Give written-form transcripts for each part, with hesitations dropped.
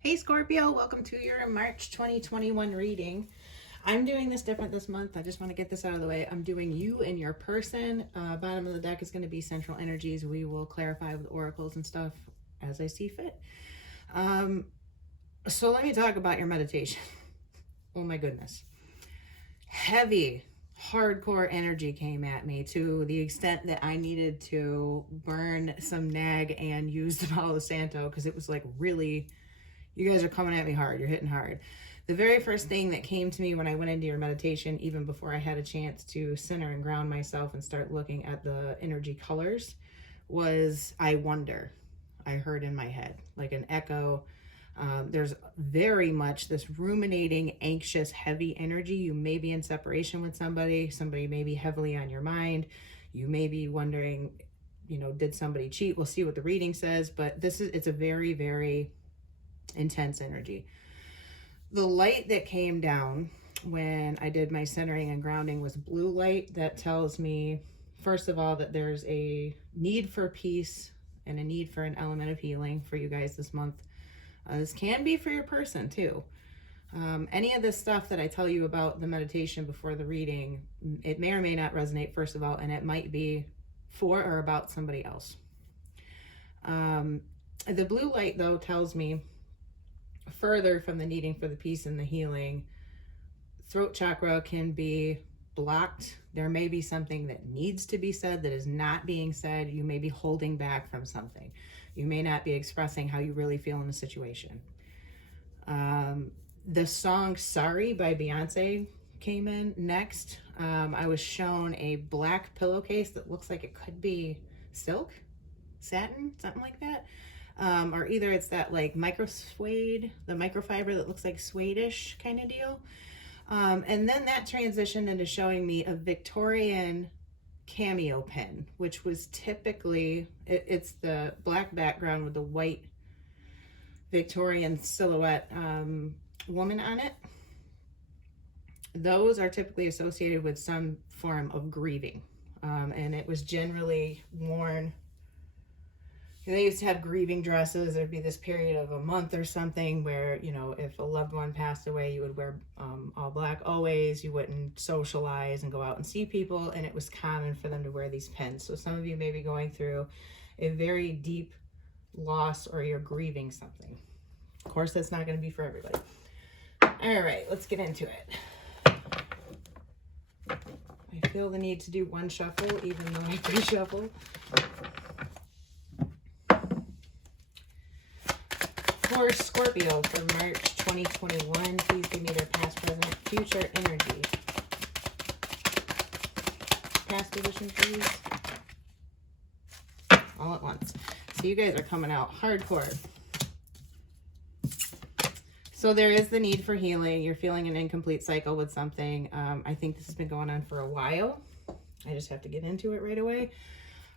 Hey Scorpio, welcome to your March 2021 reading. I'm doing this different this month. I just want to get this out of the way. I'm doing you and your person. Bottom of the deck is going to be central energies. We will clarify with oracles and stuff as I see fit. So let me talk about your meditation. Oh my goodness. Heavy, hardcore energy came at me to the extent that I needed to burn some nag and use the Palo Santo because it was like really... You guys are coming at me hard. You're hitting hard. The very first thing that came to me when I went into your meditation, even before I had a chance to center and ground myself and start looking at the energy colors, was I wonder. I heard in my head, like an echo. There's very much this ruminating, anxious, heavy energy. You may be in separation with somebody. Somebody may be heavily on your mind. You may be wondering, did somebody cheat? We'll see what the reading says, but it's a very, very intense energy. The light that came down when I did my centering and grounding was blue light. That tells me, first of all, that there's a need for peace and a need for an element of healing for you guys this month. This can be for your person too. Any of this stuff that I tell you about the meditation before the reading, it may or may not resonate, first of all, and it might be for or about somebody else. The blue light, though, tells me further from the needing for the peace and the healing, throat chakra can be blocked. There may be something that needs to be said that is not being said. You may be holding back from something. You may not be expressing how you really feel in the situation. The song Sorry by Beyonce came in next. I was shown a black pillowcase that looks like it could be silk, satin, something like that. Or either it's that like micro suede, the microfiber that looks like suede-ish kind of deal. And then that transitioned into showing me a Victorian cameo pin, which was typically, it's the black background with the white Victorian silhouette woman on it. Those are typically associated with some form of grieving. And it was generally worn. They used to have grieving dresses. There'd be this period of a month or something where, if a loved one passed away, you would wear all black always. You wouldn't socialize and go out and see people. And it was common for them to wear these pins. So some of you may be going through a very deep loss or you're grieving something. Of course, that's not going to be for everybody. All right, let's get into it. I feel the need to do one shuffle, even though I pre-shuffle. For Scorpio for March 2021, please give me their past, present, future energy. Past position, please. All at once. So you guys are coming out hardcore. So there is the need for healing. You're feeling an incomplete cycle with something. I think this has been going on for a while. I just have to get into it right away.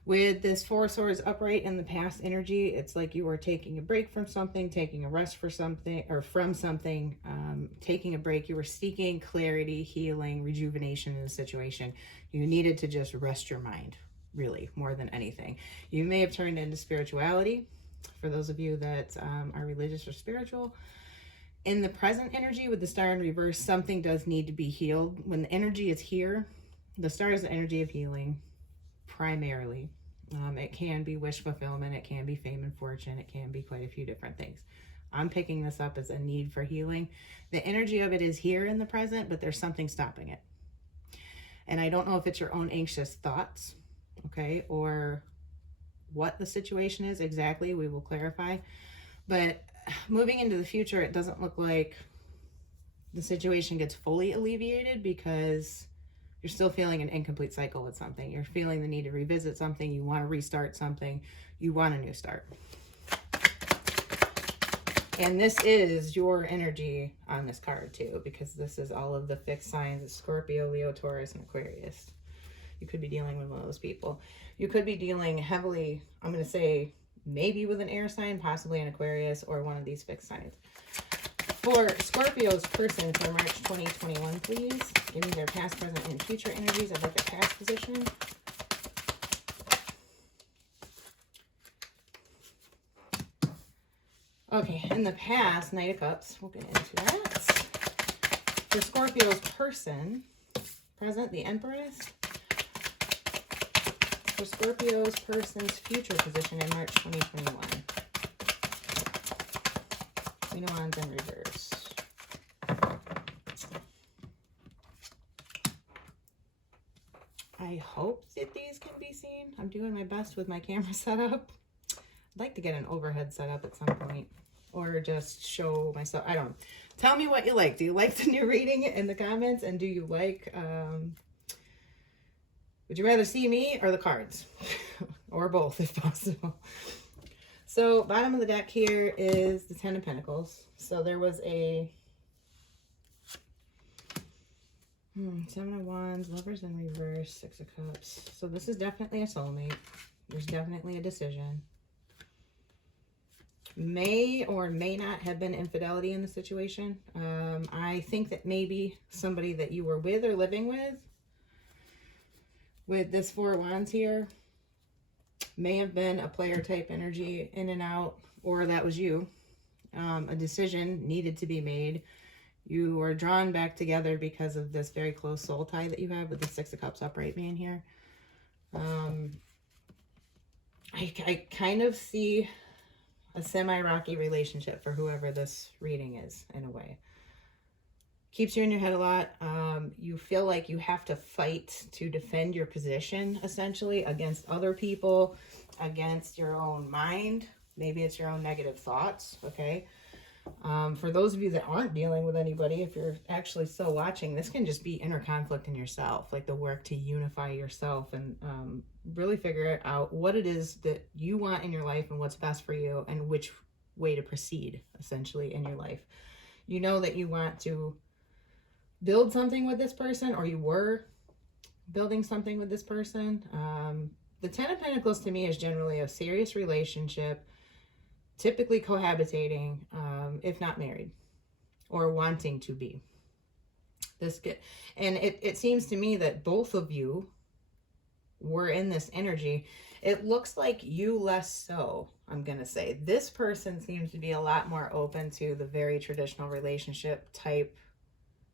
With this Four of Swords upright in the past energy, it's like you were taking a break from something, taking a rest for something, or from something, taking a break. You were seeking clarity, healing, rejuvenation in a situation. You needed to just rest your mind, really, more than anything. You may have turned into spirituality, for those of you that are religious or spiritual. In the present energy with the star in reverse, something does need to be healed. When the energy is here, the star is the energy of healing, primarily. It can be wish fulfillment, it can be fame and fortune, it can be quite a few different things. I'm picking this up as a need for healing. The energy of it is here in the present, but there's something stopping it. And I don't know if it's your own anxious thoughts, okay, or what the situation is exactly. We will clarify. But moving into the future, it doesn't look like the situation gets fully alleviated because you're still feeling an incomplete cycle with something. You're feeling the need to revisit something. You want to restart something. You want a new start. And this is your energy on this card too, because this is all of the fixed signs of Scorpio, Leo, Taurus, and Aquarius. You could be dealing with one of those people. You could be dealing heavily, I'm going to say, maybe with an air sign, possibly an Aquarius, or one of these fixed signs. For Scorpio's person for March 2021, please give me their past, present, and future energies. I'd like the past position. Okay, in the past, Knight of Cups, we'll get into that. For Scorpio's person, present, the Empress. For Scorpio's person's future position in March 2021. Queen of Wands in reverse. I hope that these can be seen. I'm doing my best with my camera setup. I'd like to get an overhead setup at some point, or just show myself. I don't know. Tell me what you like. Do you like the new reading in the comments? And do you like, would you rather see me or the cards? Or both if possible. So bottom of the deck here is the Ten of Pentacles. So there was a Seven of Wands, Lovers in reverse, Six of Cups. So this is definitely a soulmate. There's definitely a decision. May or may not have been infidelity in the situation. I think that maybe somebody that you were with or living with this Four of Wands here, may have been a player type energy in and out, or that was you. A decision needed to be made. You were drawn back together because of this very close soul tie that you have with the Six of Cups upright being here. I kind of see a semi-rocky relationship for whoever this reading is, in a way. Keeps you in your head a lot. You feel like you have to fight to defend your position, essentially, against other people, against your own mind. Maybe it's your own negative thoughts, okay? For those of you that aren't dealing with anybody, if you're actually still watching, this can just be inner conflict in yourself, like the work to unify yourself and really figure out what it is that you want in your life and what's best for you and which way to proceed, essentially, in your life. You know that you want to build something with this person, or you were building something with this person. The Ten of Pentacles to me is generally a serious relationship, typically cohabitating, if not married, or wanting to be. And it seems to me that both of you were in this energy. It looks like you less so, I'm going to say. This person seems to be a lot more open to the very traditional relationship type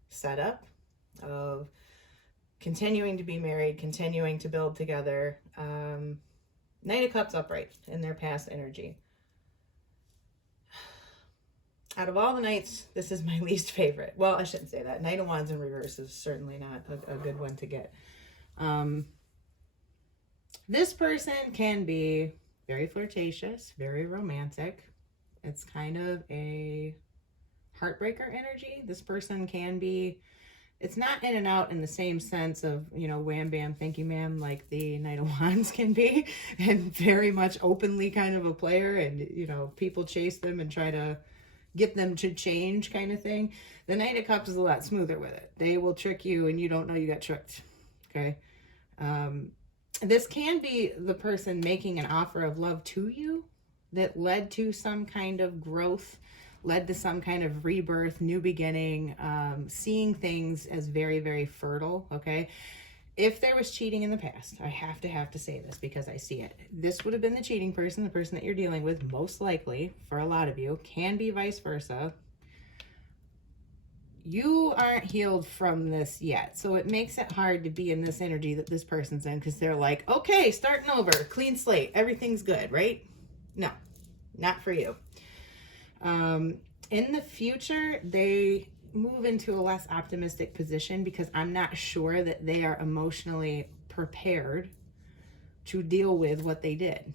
setup of continuing to be married, continuing to build together. Knight of Cups upright in their past energy. Out of all the Knights, this is my least favorite. Well, I shouldn't say that. Knight of Wands in reverse is certainly not a good one to get. This person can be very flirtatious, very romantic. It's kind of a heartbreaker energy. This person can be, it's not in and out in the same sense of, you know, wham bam thank you ma'am, like the Knight of Wands can be, and very much openly kind of a player, and, you know, people chase them and try to get them to change kind of thing. The Knight of Cups is a lot smoother with it. They will trick you and you don't know you got tricked. Okay. This can be the person making an offer of love to you that led to some kind of growth, led to some kind of rebirth, new beginning, seeing things as very, very fertile. Okay. If there was cheating in the past, I have to say this because I see it. This would have been the cheating person, the person that you're dealing with, most likely, for a lot of you. Can be vice versa. You aren't healed from this yet, so it makes it hard to be in this energy that this person's in, because they're like, okay, starting over, clean slate, everything's good, right? No, not for you. In the future, they move into a less optimistic position because I'm not sure that they are emotionally prepared to deal with what they did.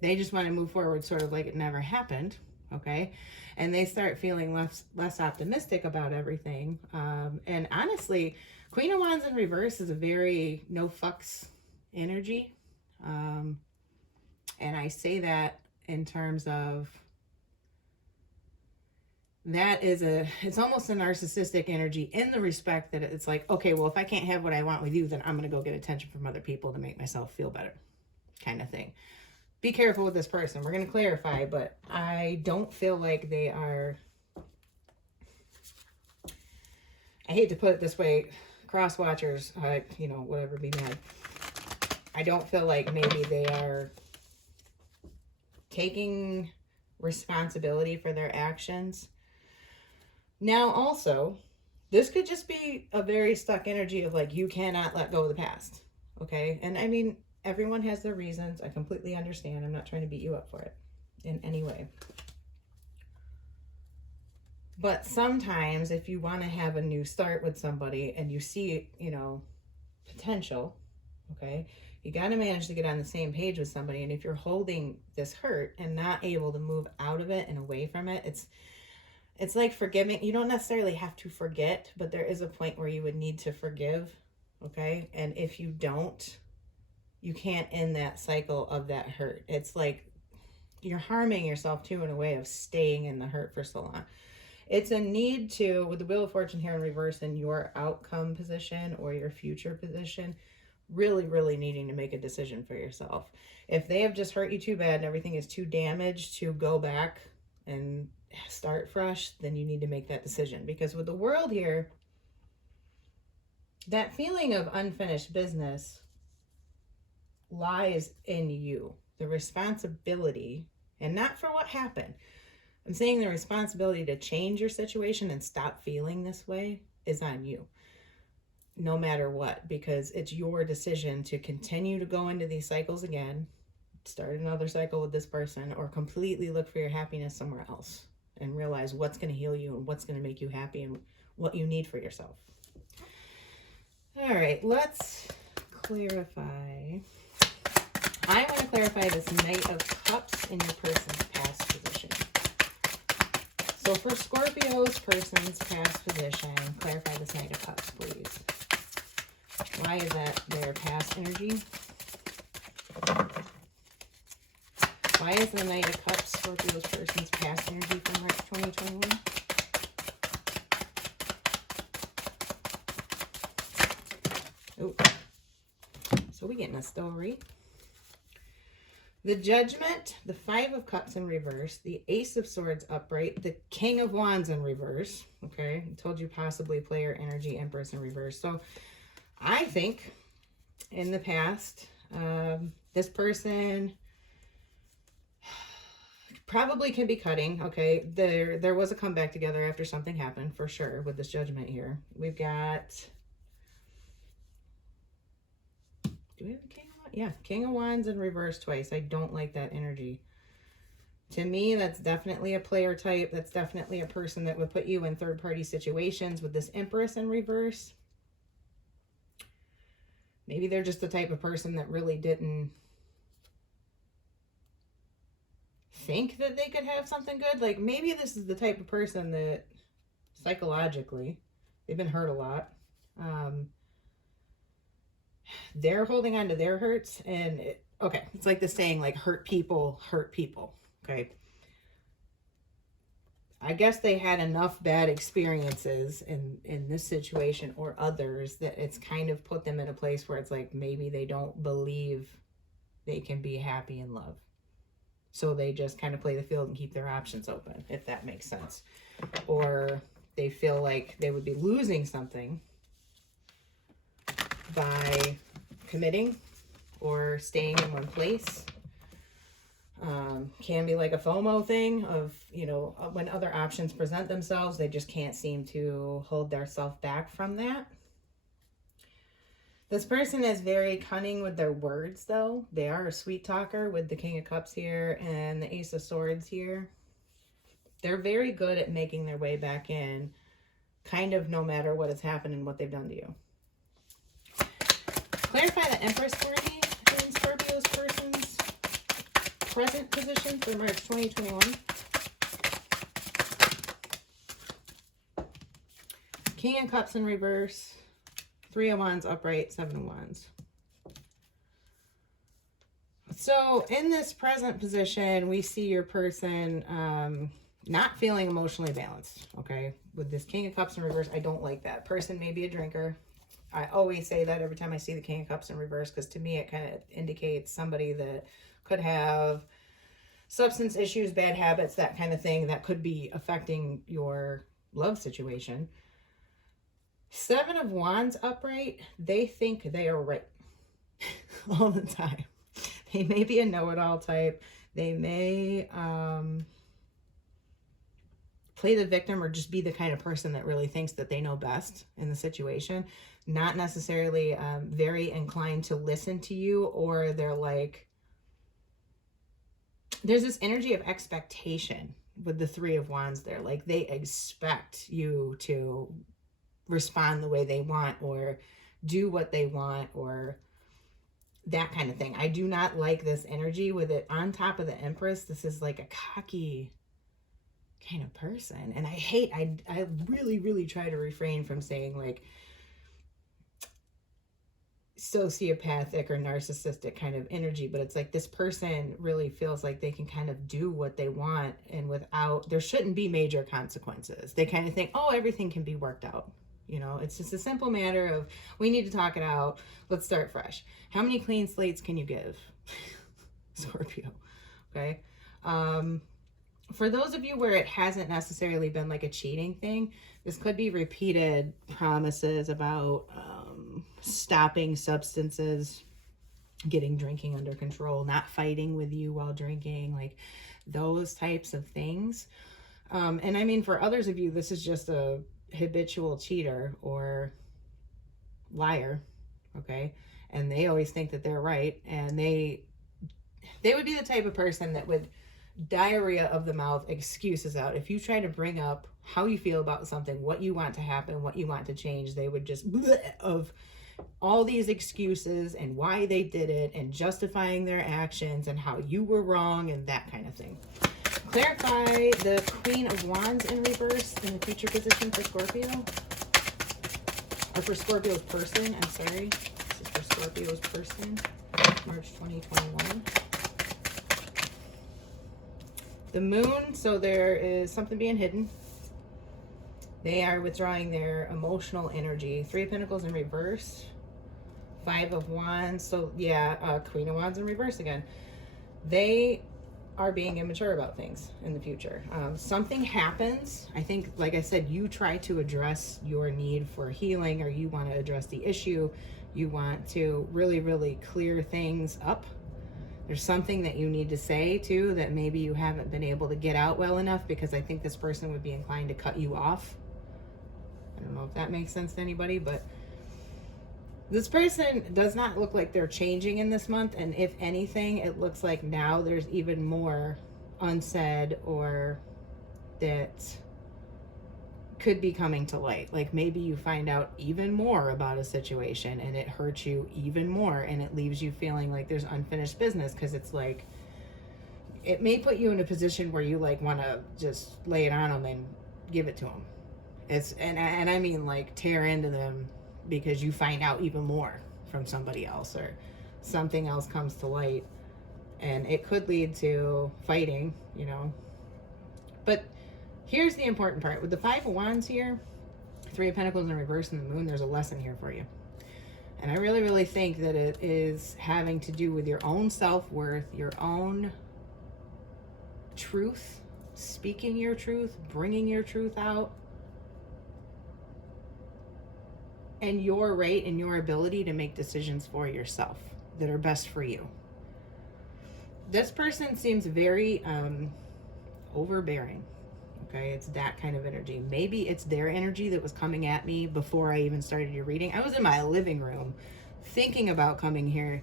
They just want to move forward sort of like it never happened, okay? And they start feeling less optimistic about everything. And honestly, Queen of Wands in reverse is a very no fucks energy. And I say that in terms of, that is it's almost a narcissistic energy in the respect that it's like, okay, well, if I can't have what I want with you, then I'm going to go get attention from other people to make myself feel better, kind of thing. Be careful with this person. We're going to clarify, but I don't feel like they are, I hate to put it this way, cross watchers, you know, whatever, be mad. I don't feel like maybe they are taking responsibility for their actions. Now also, this could just be a very stuck energy of like, you cannot let go of the past. Okay. And I mean, everyone has their reasons. I completely understand. I'm not trying to beat you up for it in any way. But sometimes if you want to have a new start with somebody and you see, you know, potential, okay, you got to manage to get on the same page with somebody. And if you're holding this hurt and not able to move out of it and away from it, it's like forgiving. You don't necessarily have to forget, but there is a point where you would need to forgive, okay? And if you don't, you can't end that cycle of that hurt. It's like you're harming yourself too in a way of staying in the hurt for so long. It's a need to, with the Wheel of Fortune here in reverse in your outcome position or your future position, really, really needing to make a decision for yourself. If they have just hurt you too bad and everything is too damaged to go back and start fresh, then you need to make that decision. Because with the World here, that feeling of unfinished business lies in you. The responsibility, and not for what happened. I'm saying the responsibility to change your situation and stop feeling this way is on you, no matter what, because it's your decision to continue to go into these cycles again, start another cycle with this person, or completely look for your happiness somewhere else and realize what's going to heal you and what's going to make you happy and what you need for yourself. All right, let's clarify. I want to clarify this Knight of Cups in your person's past position. So for Scorpio's person's past position, clarify this Knight of Cups, please. Why is that their past energy? Why is the Knight of Cups Scorpio's person's past energy from March 2021? Oh, so we're getting a story. The Judgment, the Five of Cups in reverse, the Ace of Swords upright, the King of Wands in reverse. Okay, I told you possibly player energy, Empress in reverse. So I think in the past, this person probably can be cutting. Okay, there was a comeback together after something happened for sure with this Judgment here. We've got, do we have a King? Yeah, King of Wands in reverse twice. I don't like that energy. To me, that's definitely a player type. That's definitely a person that would put you in third-party situations with this Empress in reverse. Maybe they're just the type of person that really didn't think that they could have something good. Like, maybe this is the type of person that psychologically, they've been hurt a lot. They're holding on to their hurts, and okay, it's like the saying, like, hurt people, okay? I guess they had enough bad experiences in this situation or others that it's kind of put them in a place where it's like maybe they don't believe they can be happy in love. So they just kind of play the field and keep their options open, if that makes sense. Or they feel like they would be losing something by committing or staying in one place. Can be like a FOMO thing of, you know, when other options present themselves, they just can't seem to hold themselves back from that. This person is very cunning with their words, though. They are a sweet talker with the King of Cups here and the Ace of Swords here. They're very good at making their way back in, kind of no matter what has happened and what they've done to you. Clarify the Empress for me in Scorpio's person's present position for March 2021. King of Cups in reverse, Three of Wands upright, Seven of Wands. So in this present position, we see your person not feeling emotionally balanced, okay? With this King of Cups in reverse, I don't like that. Person may be a drinker. I always say that every time I see the King of Cups in reverse, because to me it kind of indicates somebody that could have substance issues, bad habits, that kind of thing that could be affecting your love situation. Seven of Wands upright, they think they are right all the time. They may be a know-it-all type. They may play the victim or just be the kind of person that really thinks that they know best in the situation. Not necessarily very inclined to listen to you, or they're like, there's this energy of expectation with the Three of Wands there. Like they expect you to respond the way they want or do what they want or that kind of thing. I do not like this energy with it on top of the Empress. This is like a cocky kind of person. And I really, really try to refrain from saying like sociopathic or narcissistic kind of energy, but it's like this person really feels like they can kind of do what they want, and without, there shouldn't be major consequences. They kind of think, oh, everything can be worked out. You know, it's just a simple matter of, we need to talk it out. Let's start fresh. How many clean slates can you give? Scorpio. Okay. For those of you where it hasn't necessarily been like a cheating thing, this could be repeated promises about stopping substances, getting drinking under control, not fighting with you while drinking, like those types of things. And I mean, for others of you, this is just a habitual cheater or liar, okay? And they always think that they're right, and they would be the type of person that would diarrhea of the mouth, excuses out. If you try to bring up how you feel about something, what you want to happen, what you want to change, they would just of all these excuses and why they did it and justifying their actions and how you were wrong and that kind of thing. Clarify the Queen of Wands in reverse in the future position for Scorpio. Or for Scorpio's person, I'm sorry. This is for Scorpio's person, March 2021. The Moon, so there is something being hidden. They are withdrawing their emotional energy. Three of Pentacles in reverse. Five of Wands. So yeah, Queen of Wands in reverse again. They are being immature about things in the future. Something happens. I think, like I said, you try to address your need for healing, or you want to address the issue. You want to really, really clear things up. There's something that you need to say too that maybe you haven't been able to get out well enough, because I think this person would be inclined to cut you off. I don't know if that makes sense to anybody, but this person does not look like they're changing in this month. And if anything, it looks like now there's even more unsaid or that could be coming to light. Like maybe you find out even more about a situation and it hurts you even more, and it leaves you feeling like there's unfinished business, because it's like, it may put you in a position where you like want to just lay it on them and give it to them. It's and I mean like tear into them, because you find out even more from somebody else or something else comes to light, and it could lead to fighting, you know. But here's the important part. With the Five of Wands here, Three of Pentacles in reverse and the Moon, there's a lesson here for you. And I really, really think that it is having to do with your own self-worth, your own truth, speaking your truth, bringing your truth out, and your right and your ability to make decisions for yourself that are best for you. This person seems very overbearing. Okay, it's that kind of energy. Maybe it's their energy that was coming at me before I even started your reading. I was in my living room thinking about coming here.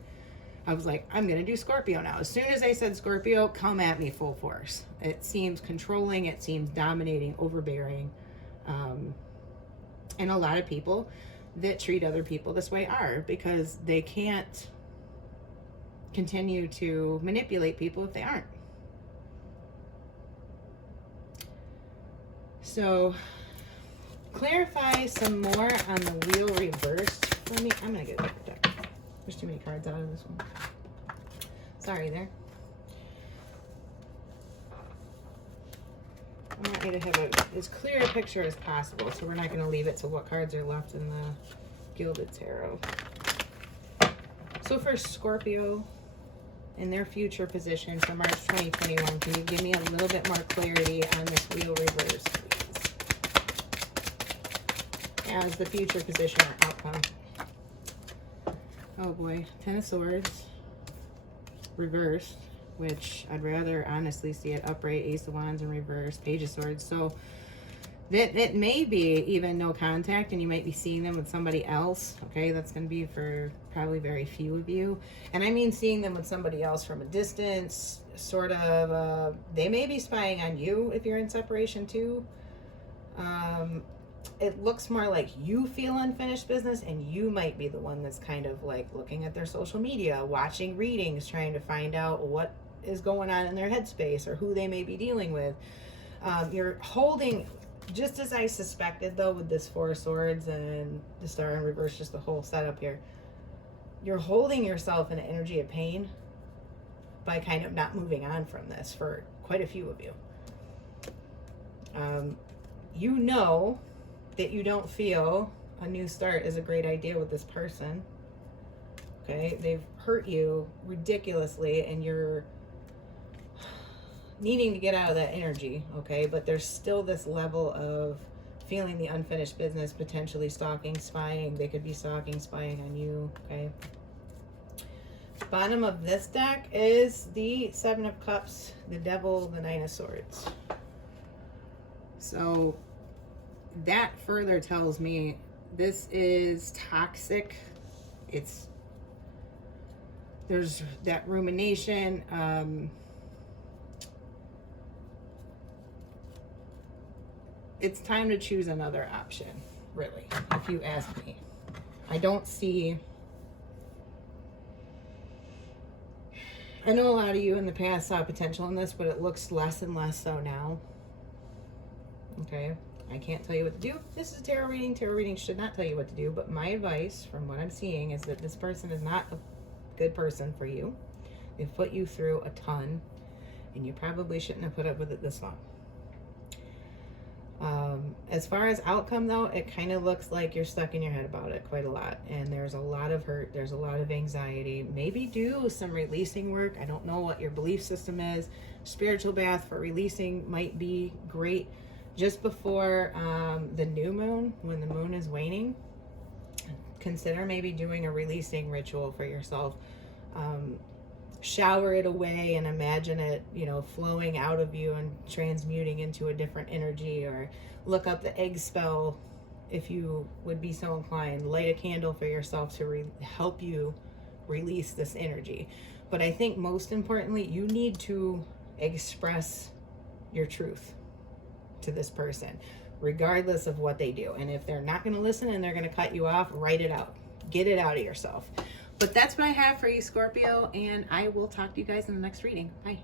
I was like, I'm going to do Scorpio now. As soon as I said Scorpio, come at me full force. It seems controlling. It seems dominating, overbearing. And a lot of people that treat other people this way are, because they can't continue to manipulate people if they aren't. So clarify some more on the wheel reversed for me. I'm going to get a deck. There's too many cards out of this one. Sorry there. I want you to have as clear a picture as possible, so we're not going to leave it to what cards are left in the Gilded Tarot. So for Scorpio, in their future position for March 2021, can you give me a little bit more clarity on this wheel reverse, please? As the future position or outcome. Oh boy, Ten of Swords, reversed, which I'd rather honestly see it upright, Ace of Wands in reverse, Page of Swords. So It may be even no contact, and you might be seeing them with somebody else. Okay, that's going to be for probably very few of you. And I mean seeing them with somebody else from a distance, sort of. They may be spying on you if you're in separation too. It looks more like you feel unfinished business, and you might be the one that's kind of like looking at their social media, watching readings, trying to find out what is going on in their headspace or who they may be dealing with. You're holding, just as I suspected though, with this Four of Swords and the Star in reverse, just the whole setup here, you're holding yourself in an energy of pain by kind of not moving on from this for quite a few of you. You know that you don't feel a new start is a great idea with this person. Okay, they've hurt you ridiculously, and you're needing to get out of that energy. Okay, but there's still this level of feeling the unfinished business, potentially stalking, spying. They could be stalking, spying on you. Okay, bottom of this deck is the Seven of Cups, the Devil, the Nine of Swords. So that further tells me this is toxic. There's that rumination. It's time to choose another option, really, if you ask me. I don't see... I know a lot of you in the past saw potential in this, but it looks less and less so now. Okay, I can't tell you what to do. This is a tarot reading. Tarot reading should not tell you what to do, but my advice from what I'm seeing is that this person is not a good person for you. They've put you through a ton, and you probably shouldn't have put up with it this long. As far as outcome though, it kind of looks like you're stuck in your head about it quite a lot, and there's a lot of hurt, there's a lot of anxiety. Maybe do some releasing work. I don't know what your belief system is. Spiritual bath for releasing might be great just before the new moon, when the moon is waning. Consider maybe doing a releasing ritual for yourself. Shower it away and imagine it, you know, flowing out of you and transmuting into a different energy. Or look up the egg spell if you would be so inclined. Light a candle for yourself to help you release this energy. But I think most importantly, you need to express your truth to this person, regardless of what they do. And if they're not going to listen and they're going to cut you off, write it out. Get it out of yourself. But that's what I have for you, Scorpio, and I will talk to you guys in the next reading. Bye.